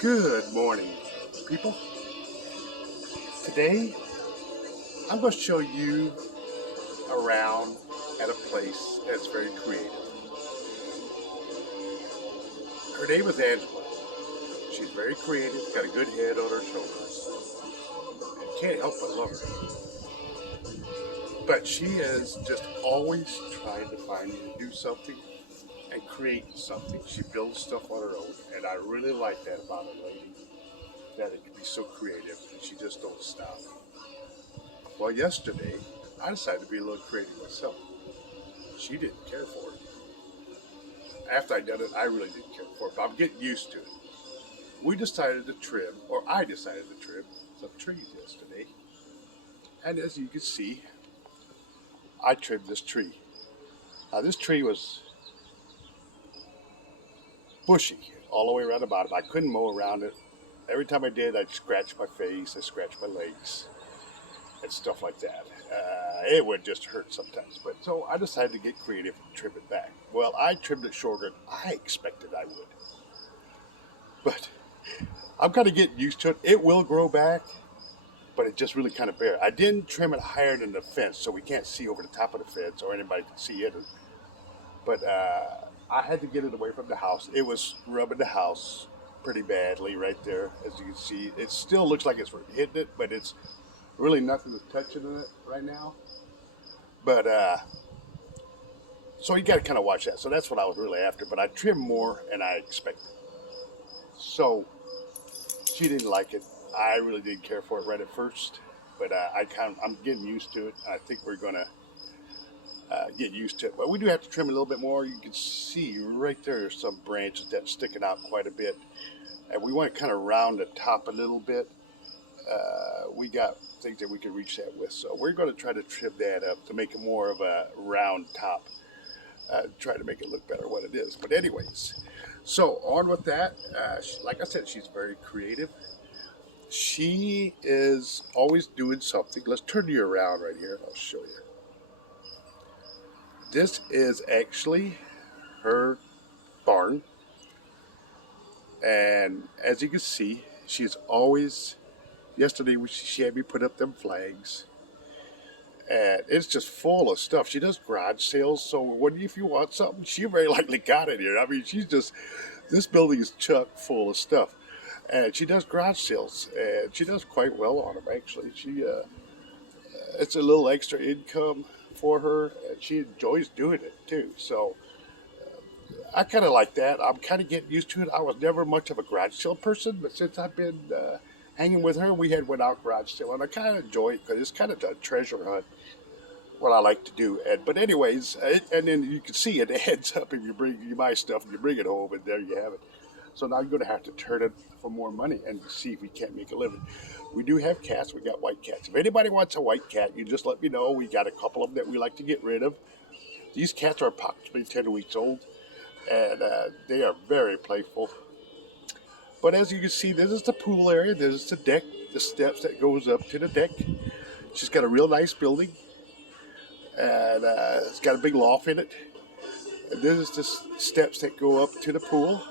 Good morning, people. Today, I'm going to show you around at a place that's very creative. Her name is Angela. She's very creative, got a good head on her shoulders, and can't help but love her. But she is just always trying to find you to do something and create something. She builds stuff on her own, and I really like that about a lady, that it can be so creative and she just don't stop. Well, yesterday, I decided to be a little creative myself. She didn't care for it. After I done it, I really didn't care for it, but I'm getting used to it. We decided to trim, or I decided to trim, some trees yesterday. And as you can see, I trimmed this tree. Now, this tree was bushy all the way around the bottom. I couldn't mow around it. Every time I did, I'd scratch my face, I'd scratch my legs, and stuff like that. It would just hurt sometimes. But so I decided to get creative and trim it back. Well, I trimmed it shorter than I expected I would. But I'm kind of getting used to it. It will grow back, but it's just really kind of bare. I didn't trim it higher than the fence, so we can't see over the top of the fence, or anybody can see it. But I had to get it away from the house. It was rubbing the house pretty badly right there, as you can see. It still looks like it's hitting it, but it's really nothing that's touching it right now. But so you got to kind of watch that. So that's what I was really after. But I trimmed more than I expected. So she didn't like it. I really didn't care for it right at first, but I'm getting used to it. I think we're gonna get used to it. But we do have to trim a little bit more. You can see right there some branches that's sticking out quite a bit, and we want to kind of round the top a little bit. We got things that we can reach that with, so we're going to try to trim that up to make it more of a round top. Try to make it look better what it is. But anyways, so on with that. Like I said, she's very creative. She is always doing something. Let's turn you around right here and I'll show you. This is actually her barn. And as you can see, she's always, yesterday she had me put up them flags. And it's just full of stuff. She does garage sales, so if you want something, she very likely got it here. I mean, this building is chock full of stuff. And she does garage sales, and she does quite well on them, actually. It's a little extra income for her, and she enjoys doing it, too. So I kind of like that. I'm kind of getting used to it. I was never much of a garage sale person, but since I've been hanging with her, we had went out garage sale, and I kind of enjoy it because it's kind of a treasure hunt. What I like to do, but anyways, and then you can see it adds up if you buy stuff and you bring it home, and there you have it. So now you're going to have to turn it for more money and see if we can't make a living. We do have cats. We got white cats. If anybody wants a white cat, you just let me know. We got a couple of them that we like to get rid of. These cats are approximately 10 weeks old, and they are very playful. But as you can see, this is the pool area. This is the deck, the steps that goes up to the deck. She's got a real nice building, and it's got a big loft in it. And this is the steps that go up to the pool.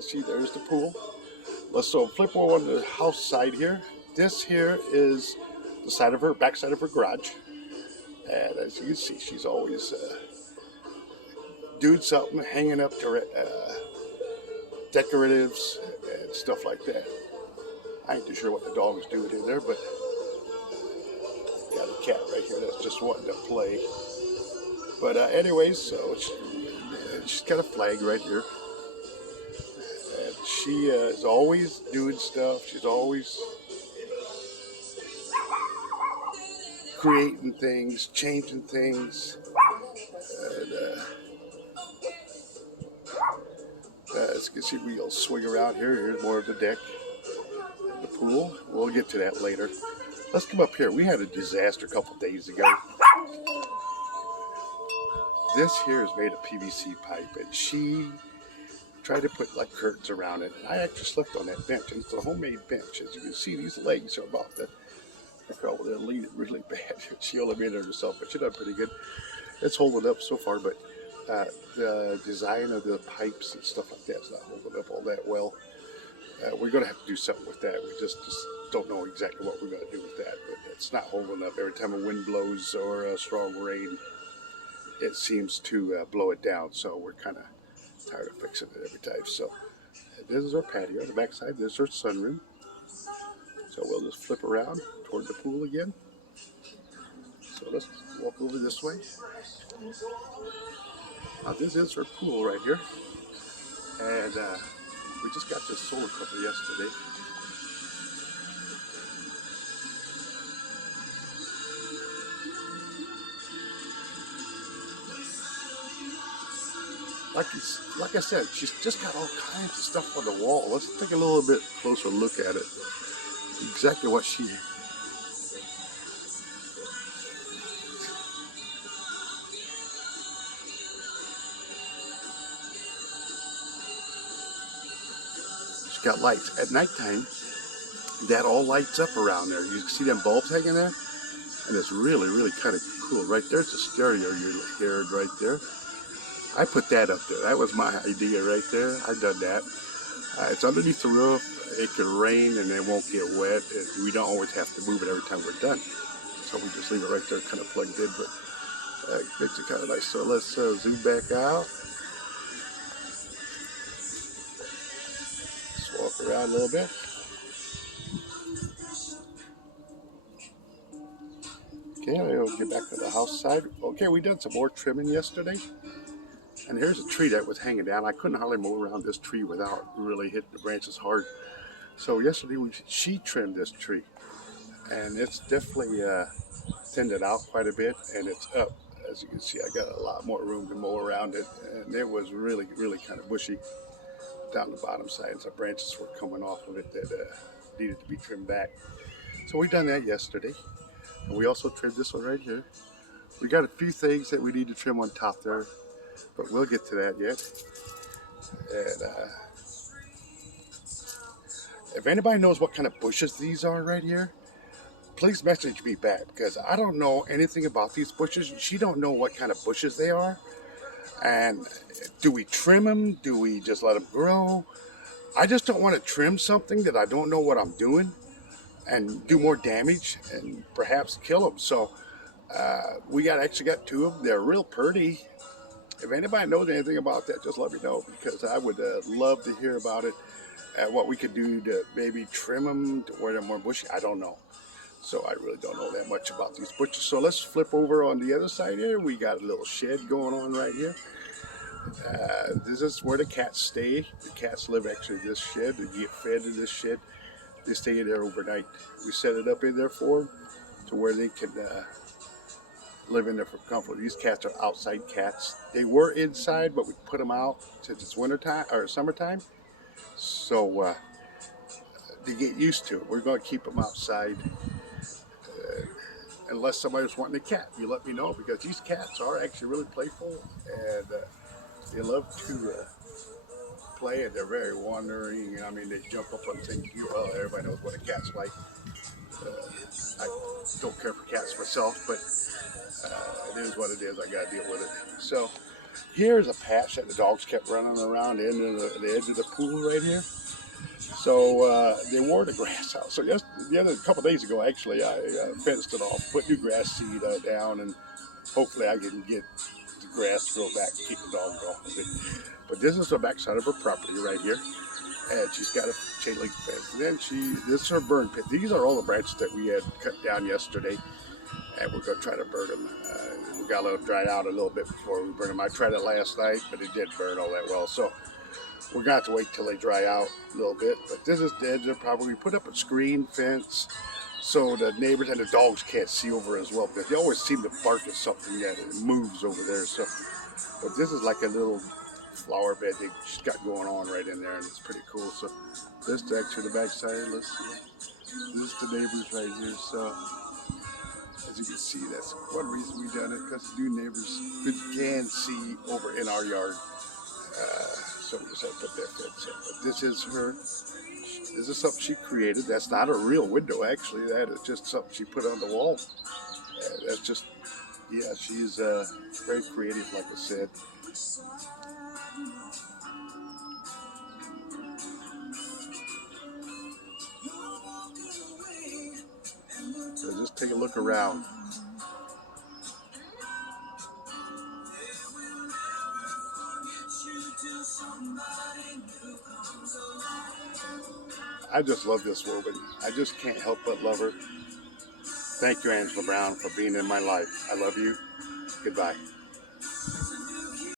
See, there's the pool. Let's flip over on the house side here. This here is the side of her back side of her garage, and as you can see, she's always doing something, hanging up decoratives and stuff like that. I ain't too sure what the dog is doing in there, but got a cat right here that's just wanting to play. But anyways, so she's got a flag right here. And she is always doing stuff. She's always creating things, changing things. And as you can see, we'll swing around here. Here's more of the deck and the pool. We'll get to that later. Let's come up here. We had a disaster a couple days ago. This here is made of PVC pipe, and she tried to put like curtains around it. I actually slept on that bench, and it's a homemade bench. As you can see, these legs are about the girl will lean it really bad. She only made it herself, but she done pretty good. It's holding up so far, but Uh, the design of the pipes and stuff like that is not holding up all that well. We're going to have to do something with that. We just don't know exactly what we're going to do with that, but it's not holding up. Every time a wind blows or a strong rain, it seems to blow it down. So we're kind of tired of fixing it every time. So this is our patio on the backside. This is our sunroom. So we'll just flip around toward the pool again. So let's walk over this way. Now this is our pool right here, and we just got this solar cover yesterday. Like I said, she's just got all kinds of stuff on the wall. Let's take a little bit closer look at it. Exactly what she's got lights. At nighttime, that all lights up around there. You can see them bulbs hanging there? And it's really, really kind of cool. Right there's the stereo you heard right there. I put that up there. That was my idea right there. I done that. It's underneath the roof. It could rain and it won't get wet. We don't always have to move it every time we're done. So we just leave it right there kind of plugged in. But it makes it kind of nice. So let's zoom back out. Let's walk around a little bit. Okay, I'll get back to the house side. Okay, we done some more trimming yesterday. And here's a tree that was hanging down. I couldn't hardly move around this tree without really hitting the branches hard. So yesterday she trimmed this tree. And it's definitely thinned out quite a bit. And it's up. As you can see, I got a lot more room to mow around it. And it was really, really kind of bushy down the bottom side. Some branches were coming off of it that needed to be trimmed back. So we done that yesterday. And we also trimmed this one right here. We got a few things that we need to trim on top there, but we'll get to that yet. And if anybody knows what kind of bushes these are right here, please message me back, because I don't know anything about these bushes. She don't know what kind of bushes they are. And do we trim them? Do we just let them grow? I just don't want to trim something that I don't know what I'm doing and do more damage and perhaps kill them. So we actually got two of them. They're real pretty. If anybody knows anything about that, just let me know, because I would love to hear about it. What we could do to maybe trim them to where they're more bushy, I don't know. So I really don't know that much about these bushes. So let's flip over on the other side here. We got a little shed going on right here. This is where the cats stay. The cats live actually in this shed. They get fed in this shed. They stay in there overnight. We set it up in there for them to where they can live in there for comfort. These cats are outside cats. They were inside, but we put them out since it's winter time or summertime. So they get used to it. We're going to keep them outside unless somebody's wanting a cat. You let me know, because these cats are actually really playful, and they love to play, and they're very wandering. I mean, they jump up on things. Well, everybody knows what a cat's like. I don't care for cats myself, but it is what it is. I got to deal with it. So here's a patch that the dogs kept running around in the edge of the pool right here. So they wore the grass out. So a couple days ago, actually, I fenced it off, put new grass seed down, and hopefully I can get the grass to grow back and keep the dogs off of it. But this is the backside of her property right here. And she's got a chain link fence. And then this is her burn pit. These are all the branches that we had cut down yesterday, and we're going to try to burn them. We got to let them dry out a little bit before we burn them. I tried it last night, but it didn't burn all that well. So we're going to have to wait till they dry out a little bit. But this is the edge of the property. We put up a screen fence so the neighbors and the dogs can't see over as well, because they always seem to bark at something that moves over there. So, but this is like a little flower bed they just got going on right in there, and it's pretty cool. So this is actually the back side. Let's see. This is the neighbors right here. So as you can see, that's one reason we done it, because the new neighbors can see over in our yard. So we just had to put that fence up. But this is her. This is something she created. That's not a real window, actually. That is just something she put on the wall. That's just, yeah, she's very creative, like I said. So just take a look around. I just love this woman. I just can't help but love her. Thank you, Angela Brown, for being in my life. I love you. Goodbye.